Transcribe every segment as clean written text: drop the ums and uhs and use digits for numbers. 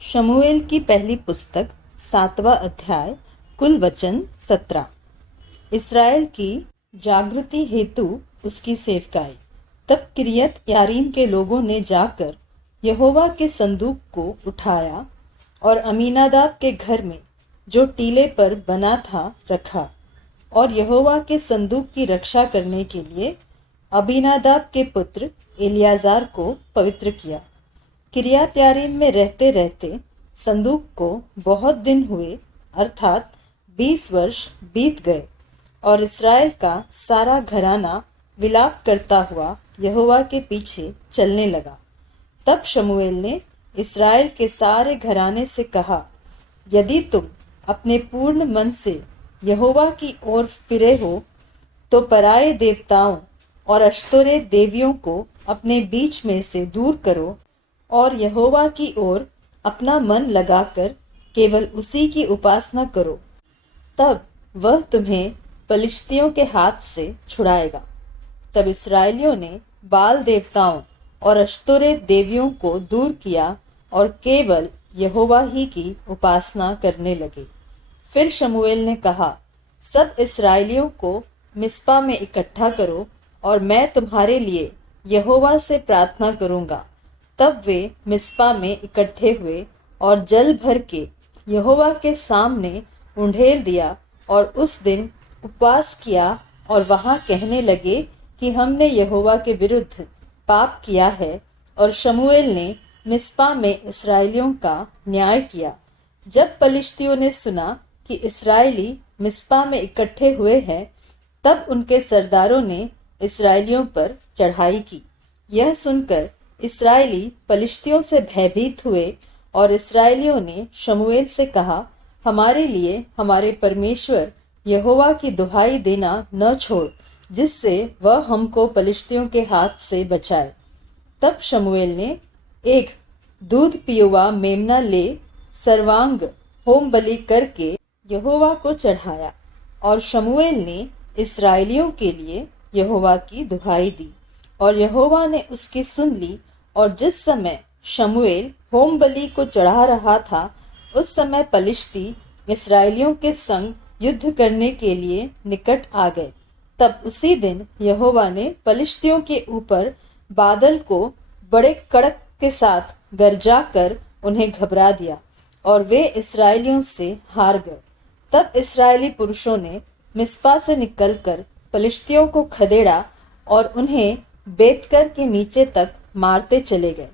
शमूएल की पहली पुस्तक 7वां अध्याय। कुल वचन 17। इसराइल की जागृति हेतु उसकी सेवकाई। तब किरियत यारीम के लोगों ने जाकर यहोवा के संदूक को उठाया और अमीनादाब के घर में जो टीले पर बना था रखा, और यहोवा के संदूक की रक्षा करने के लिए अबीनादाब के पुत्र एलियाजार को पवित्र किया। किरियत यारीम में रहते रहते संदूक को बहुत दिन हुए, अर्थात 20 वर्ष बीत गए, और इसराइल का सारा घराना विलाप करता हुआ यहोवा के पीछे चलने लगा। तब शमूएल ने इसराइल के सारे घराने से कहा, यदि तुम अपने पूर्ण मन से यहोवा की ओर फिरे हो तो पराये देवताओं और अश्तोरे देवियों को अपने बीच में से दूर करो और यहोवा की ओर अपना मन लगाकर केवल उसी की उपासना करो, तब वह तुम्हें पलिश्तियों के हाथ से छुड़ाएगा। तब इसराइलियों ने बाल देवताओं और अश्तोरे देवियों को दूर किया और केवल यहोवा ही की उपासना करने लगे। फिर शमूएल ने कहा, सब इसराइलियों को मिस्पा में इकट्ठा करो और मैं तुम्हारे लिए यहोवा से प्रार्थना करूंगा। तब वे मिस्पा में इकट्ठे हुए और जल भर के यहोवा के सामने उंडेल दिया और उस दिन उपवास किया और वहां कहने लगे कि हमने यहोवा के विरुद्ध पाप किया है। और शमूएल ने मिस्पा में इसराइलियों का न्याय किया। जब पलिश्तियों ने सुना कि इसराइली मिस्पा में इकट्ठे हुए हैं, तब उनके सरदारों ने इसराइलियों पर चढ़ाई की। यह सुनकर इसराइली पलिश्तियों से भयभीत हुए और इसराइलियों ने शमूएल से कहा, हमारे लिए हमारे परमेश्वर यहोवा की दुहाई देना न छोड़, जिससे वह हमको पलिश्तियों के हाथ से बचाए। तब शमूएल ने एक दूध पियुआ मेमना ले सर्वांग होम बलि करके यहोवा को चढ़ाया, और शमूएल ने इसराइलियों के लिए यहोवा की दुहाई दी, और यहोवा ने उसकी सुन ली। और जिस समय शमूएल होम बलि को चढ़ा रहा था, उस समय पलिश्ती इसराइलियों के संग युद्ध करने के लिए निकट आ गए। तब उसी दिन यहोवा ने पलिश्तियों के ऊपर बादल को बड़े कड़क के साथ गरजा कर उन्हें घबरा दिया, और वे इसराइलियों से हार गए। तब इसराइली पुरुषों ने मिस्पा से निकलकर पलिश्तियों को खदेड़ा और उन्हें बेतकर के नीचे तक मारते चले गए।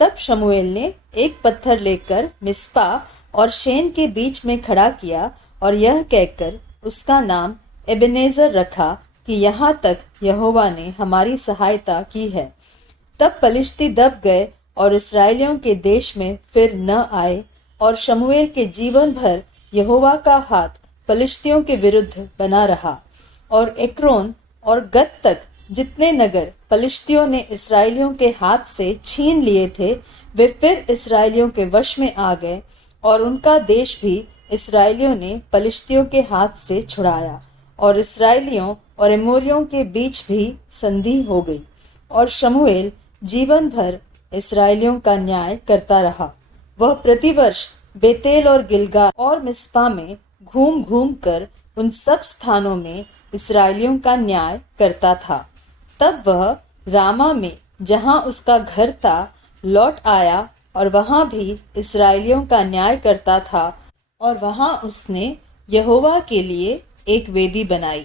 तब शमूएल ने एक पत्थर लेकर मिस्पा और शेन के बीच में खड़ा किया और यह कहकर उसका नाम एबेनेजर रखा कि यहाँ तक यहोवा ने हमारी सहायता की है। तब पलिश्ती दब गए और इसराइलियों के देश में फिर न आए, और शमूएल के जीवन भर यहोवा का हाथ पलिश्तियों के विरुद्ध बना रहा। और एक्रोन और गत तक जितने नगर पलिश्तियों ने इसराइलियों के हाथ से छीन लिए थे, वे फिर इसराइलियों के वश में आ गए, और उनका देश भी इसराइलियों ने पलिश्तियों के हाथ से छुड़ाया। और इसराइलियों और एमोरियों के बीच भी संधि हो गई। और शमूएल जीवन भर इसराइलियों का न्याय करता रहा। वह प्रतिवर्ष बेतेल और गिलगाल और मिस्पा में घूम घूम कर उन सब स्थानों में इसराइलियों का न्याय करता था। तब वह रामा में, जहां उसका घर था, लौट आया और वहां भी इसराइलियों का न्याय करता था, और वहां उसने यहोवा के लिए एक वेदी बनाई।